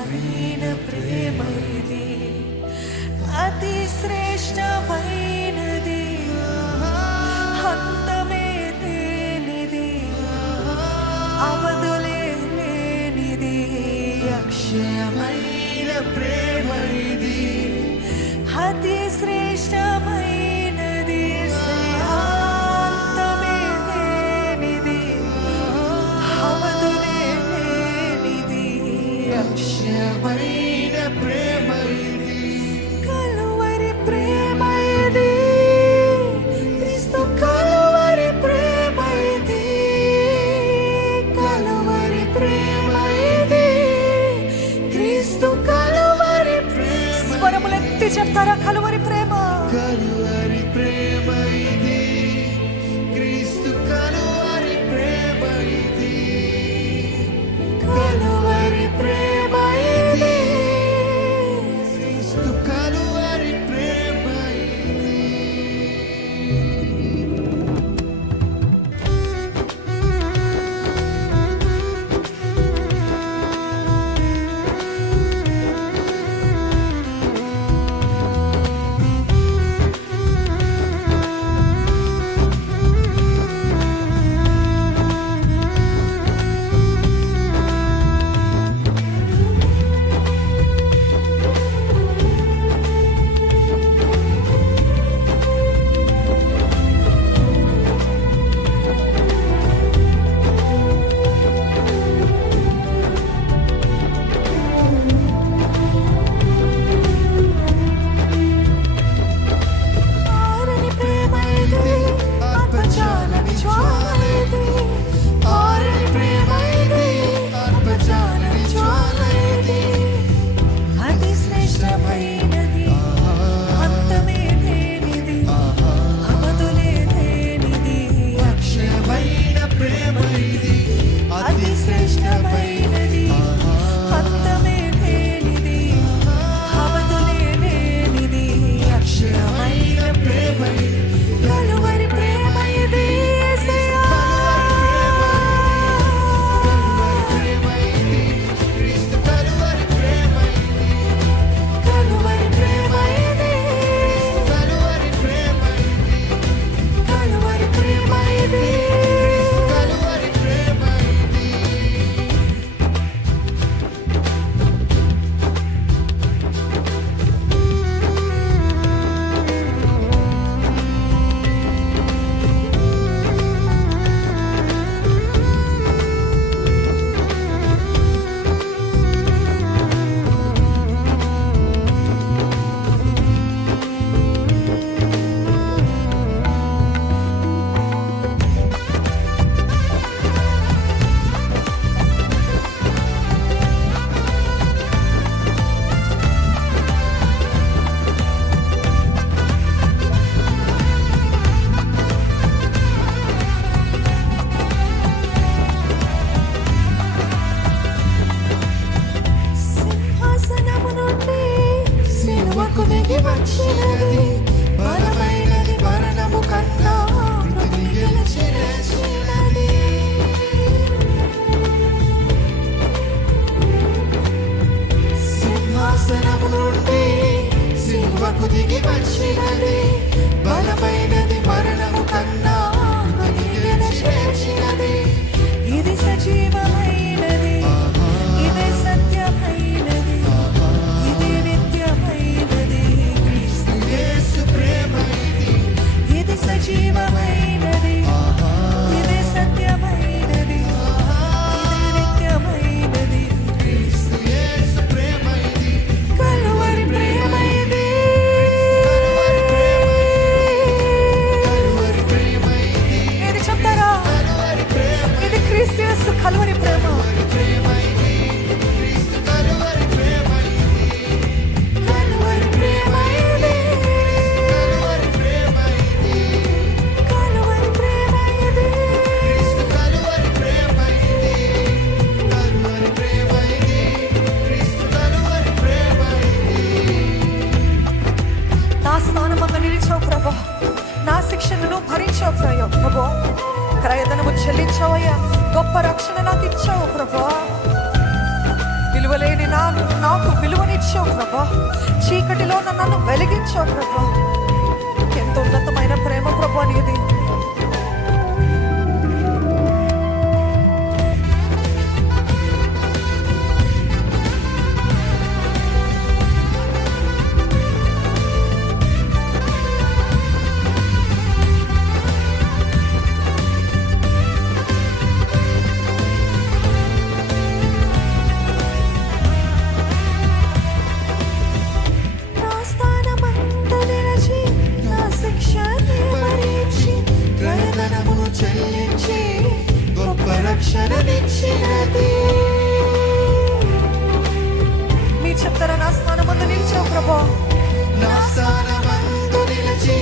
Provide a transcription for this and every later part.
అక్షయమైన ప్రేమ ఇది, అతి శ్రేష్టమైనది, అంతమే లేనిది, అవధులే లేనిది. అక్షయమైన ప్రేమ ఇది, అతి శ్రేష్టమైనది, అంతమే లేనిది, అవధులే లేనిది. అక్షయమైన ప్రేమ ఇది, కలువరి ప్రేమ ఇది, క్రీస్తు కలువరి ప్రేమ ఇది, కలువరి ప్రేమ ఇది, క్రీస్తు కలువరి ప్రేమ. స్వరములెత్తి చెప్తారా? కలువరి ప్రేమ, కలువరి ప్రేమ ఇది, క్రీస్తు కలువరి ప్రేమ ఇది, కలువరి ప్రేమ ఇది, క్రీస్తు కలువరి ప్రేమ ఇది. ఆరని ప్రేమ ఇది, ఆత్మజాలని జ్వాల ఇది, ఆరని ప్రేమ ఇది, ఆత్మజాలని జ్వాల ఇది, అతి శ్రేష్టమైనది, అంతమే లేనిది, అవధులే లేనిది. అక్షయమైన ప్రేమ ఇది, అతి శ్రేష్టమైనది, అంతమే లేనిది, అవధులే లేనిది. అక్షయమైన ప్రేమ ఇది, కలువరి ప్రేమ ఇది, యేసయ్యా. కలువరి ప్రేమ ఇది, కలువరి ప్రేమ ఇది, కలువరి ప్రేమ ఇది, కలువరి ప్రేమ ఇది, కలువరి ప్రేమ ఇది. సింహాసనము నుండి సిలువకు దిగి వచ్చినది, బలమైనది, మరణము కన్నా మృతి గెలిచినది. సింహాసనము నుండి సిలువకు దిగి వచ్చినది, బలమైనది, మరణము కన్నా మృతి గెలిచినది. ఇది సజీవమైనది, ఇదే సత్యమైనది, ఇది నిత్యమైనది. క్రీస్తు యేసు ప్రేమ ఇది, ఇది సజీవమైనది, ఇదే సత్యమైనది, ఇది నిత్యమైనది. క్రీస్తు యేసు ప్రేమ ఇది, కలువరి ప్రేమ ఇది, కలువరి ప్రేమ ఇది. ఇది చెప్తారా? ఇది క్రీస్తు యేసు కలువరి ప్రేమ. కలువరి ప్రేమ ఇది, కలువరి ప్రేమ ఇది, కలువరి ప్రేమ ఇది, కలువరి ప్రేమ ఇది, కలువరి ప్రేమ ఇది, కలువరి ప్రేమ ఇది, కలువరి ప్రేమ ఇది. నా స్థానమందు నిలిచావు ప్రభా, నా శిక్షను భరించావు ప్రభా, క్రయధనము చెల్లించావయ్యా, గొప్ప రక్షణ నాకు ఇచ్చావు ప్రభా. విలువలేని నాను నాకు విలువనిచ్చావు ప్రభా. చీకటిలో నన్ను వెలిగించావు ప్రభా. ఎంత ఉన్నతమైన ప్రేమ ప్రభా నీది. మీరు చెప్తారా? నా స్థానమందు నిలిచావు ప్రభా. నా స్థానమందు నిలిచి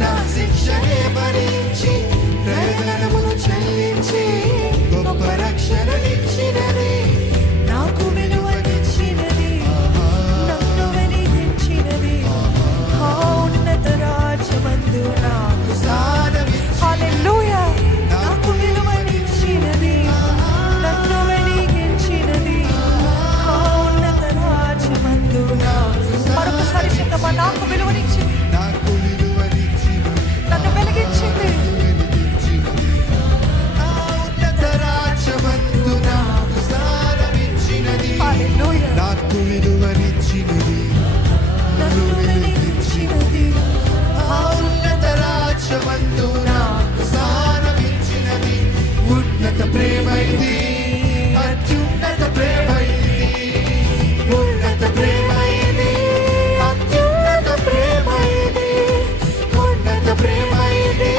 నా శిక్షనే భరించి ప్రయోజనమును చెల్లించి గొప్ప రక్షణనిచ్చినది. నాకు విలువనిచ్చినది, నన్ను వెలిగించినది, ఉన్నత రాజ్యమందు నాకు హల్లెలూయా. నాకు విలువనిచ్చినది, నన్ను వెలిగించినది, ఉన్నత రాజ్యమందు మరొకసారి చెప్తామా? నాకు విలువనిచ్చింది, నాకు విలువనిచ్చినది, నన్ను వెలిగించింది, ఉన్నత రాజ్యమందు నాకు స్థానమిచ్చినది. హల్లెలూయా. నాకు విలువనిచ్చినది, నన్ను వెలిగించినది, ఉన్నత రాజ్యమందు నాకు స్థానమిచ్చినది. ఉన్నత ప్రేమ ఇది, అత్యున్నత ప్రేమ ఇది, ఉన్నత ప్రేమ ఇది, అత్యున్నత ప్రేమ ఇది, ఉన్నత ప్రేమ ఇది,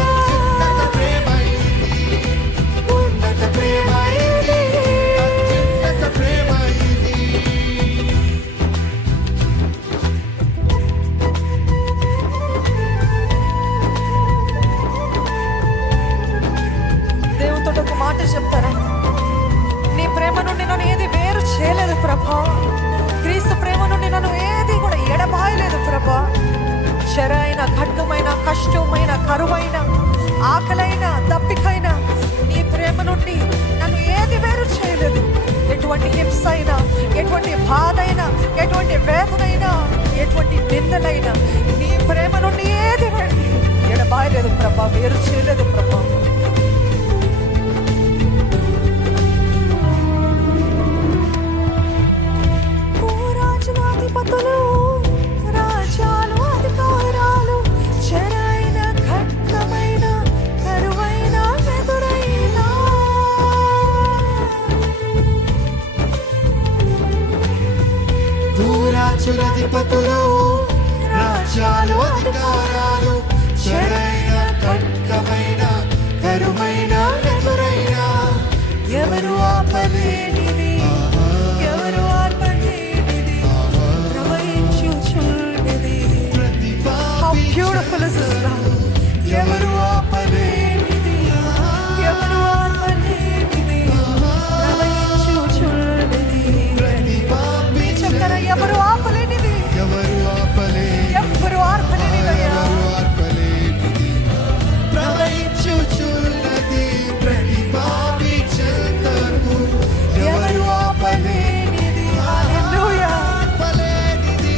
అత్యున్నత ప్రేమ ఇది, ఉన్నత ప్రేమ ఇది, అత్యున్నత ప్రేమ ఇది. దేవునితో ఒక మాట చెప్తారా? నీ ప్రేమ నుండి నన్ను ఏది వేరు చేయలేదు ప్రభా. క్రీస్తు ప్రేమ నుండి నన్ను ఏది కూడా ఎడబాయలేదు ప్రభా. చెరైన, ఖడ్గమైన, కష్టమైన, కరువైన, ఆకలైన, దప్పికైన నీ ప్రేమ నుండి నన్ను ఏది వేరు చేయలేదు. ఎటువంటి హింస అయినా, ఎటువంటి బాధ అయినా, ఎటువంటి వేదనైనా, ఎటువంటి నిందలైనా నీ ప్రేమ నుండి ఏది ఎడబాయలేదు ప్రభా, వేరు చేయలేదు ప్రభా. రాజులాధిపతులు, రాజ్యాలు, అధికారాలు, చెరైన, ఖడ్గమైన, కరువైన, ఎదురైన భూరాజులధిపతులు, రాజ్యాలు, అధికారాలు, చెరైన, ఖడ్గమైన, కరువైన, ఎదురైన ఎవరు ఆపలేనిది, ఎవరు ఆర్పలేనిది, ప్రవహించుచున్నది. How beautiful is this love. ఎవరు ఆపలేనిది, ఎవరు ఆర్పలేనిది, ప్రవహించుచున్నది. మీరు చెప్తారా? ఎవరు ఆపలేనిది, ఎవరు ఆపలేని, ఎవరు ఆర్పలేనిదయ్యా. ఎవరు ఆర్పలేనిది, ప్రవహించుచున్నది ప్రతి పాపి చెంతకు. ఎవరు ఆపలేనిది, హల్లెలూయా. ఆపలేనిది,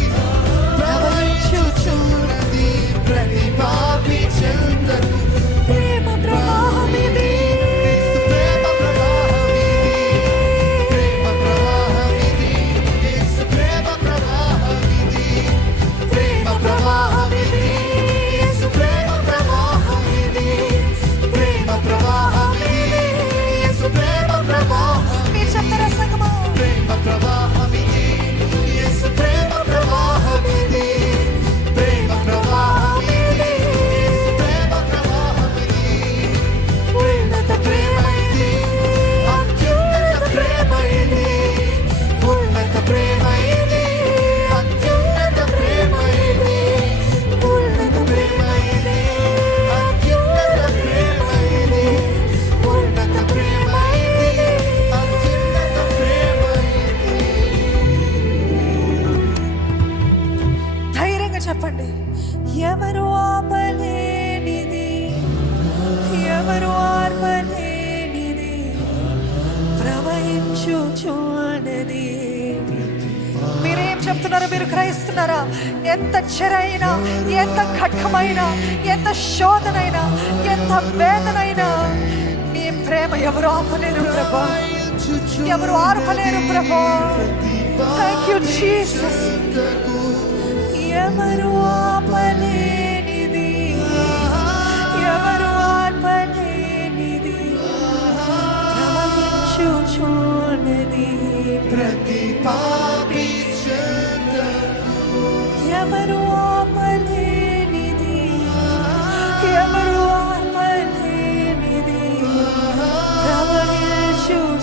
ప్రవహించుచున్నది ప్రతి పాపి చెంతకు. ప్రేమ ప్రవాహం ఇది, క్రీస్తు ప్రేమ ప్రవాహం ఇది, ప్రేమ ప్రవాహం ఇది, యేసు ప్రేమ ప్రవాహం ఇది, ప్రేమ ప్రవాహం ఇది, యేసు ప్రేమ ప్రవాహం ఇది, ప్రేమ ప్రవాహం ఇది, యేసు ప్రేమ ప్రవాహం. మీరు చెప్తారా సంగమా? ప్రేమ ప్రవాహం ఇది, యేసు ప్రేమ ప్రవాహం ఇది, ప్రేమ ప్రవాహం ఇది, యేసు ప్రేమ ప్రవాహం ఇది, ఉన్నత ప్రేమ ఇది, అత్యున్నత ప్రేమ ఇది, ఉన్నత ప్రేమ ఇది, అత్యున్నత ప్రేమ ఇది, ఉన్నత ప్రేమ ఇది, అత్యున్నత ప్రేమ ఇది, ఉన్నత ప్రేమ ఇది, అత్యున్నత ప్రేమ ఇది. ధైర్యంగా చెప్పండి. ఎవరు ఆపలేనిది, ఎవరు ఆర్పలేనిది, ప్రవహించుచున్నది. చెప్తున్నారో మీరు గ్రహిస్తున్నారా? ఎంత చెరైనా, ఎంత ఖడ్గమైనా, ఎంత శోధనైనా, ఎంత వేదనైనా నీ ప్రేమ ఎవరు ఆపలేరు ప్రభా, ఎవరు ఆర్పలేరు ప్రభా. Thank you Jesus. ఎవరు ఆపలేనిది, ఎవరు ఆర్పలేనిది, ప్రవహించుచున్నది ప్రతి పాపి చెంతకు ఎవరు ఆపలేనిది, ఎవరు ఆపలేనిది, ప్రవహించుచున్నది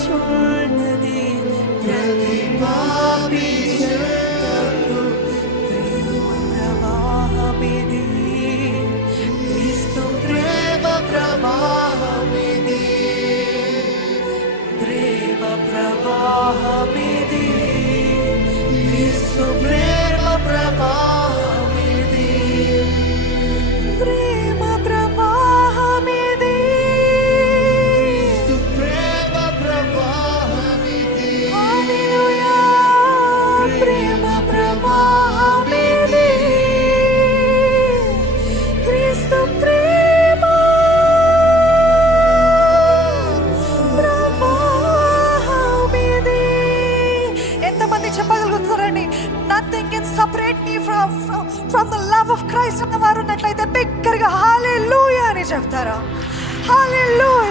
ప్రతి పాపి చెంతకు. ప్రేమ ప్రవాహమిది, క్రీస్తు ప్రేమ ప్రవాహమిది, ప్రేమ ప్రవాహమిది, క్రీస్తు ప్రేమ ప్రవాహమిది, ప్రేమ ప్రవాహమిది, ప్రేమ ప్రవాహమిది. హల్లెలూయా. ప్రేమ ప్రవాహమిది, క్రీస్తు ప్రేమ ప్రవాహమిది. ఎంతమంది చెప్పగలుగుతారండి? Nothing can separate me from the love of Christ అన్నవారు ఉన్నట్లయితే బిగ్గరగా హల్లెలూయా అని చెప్తారా? హల్లెలూయా.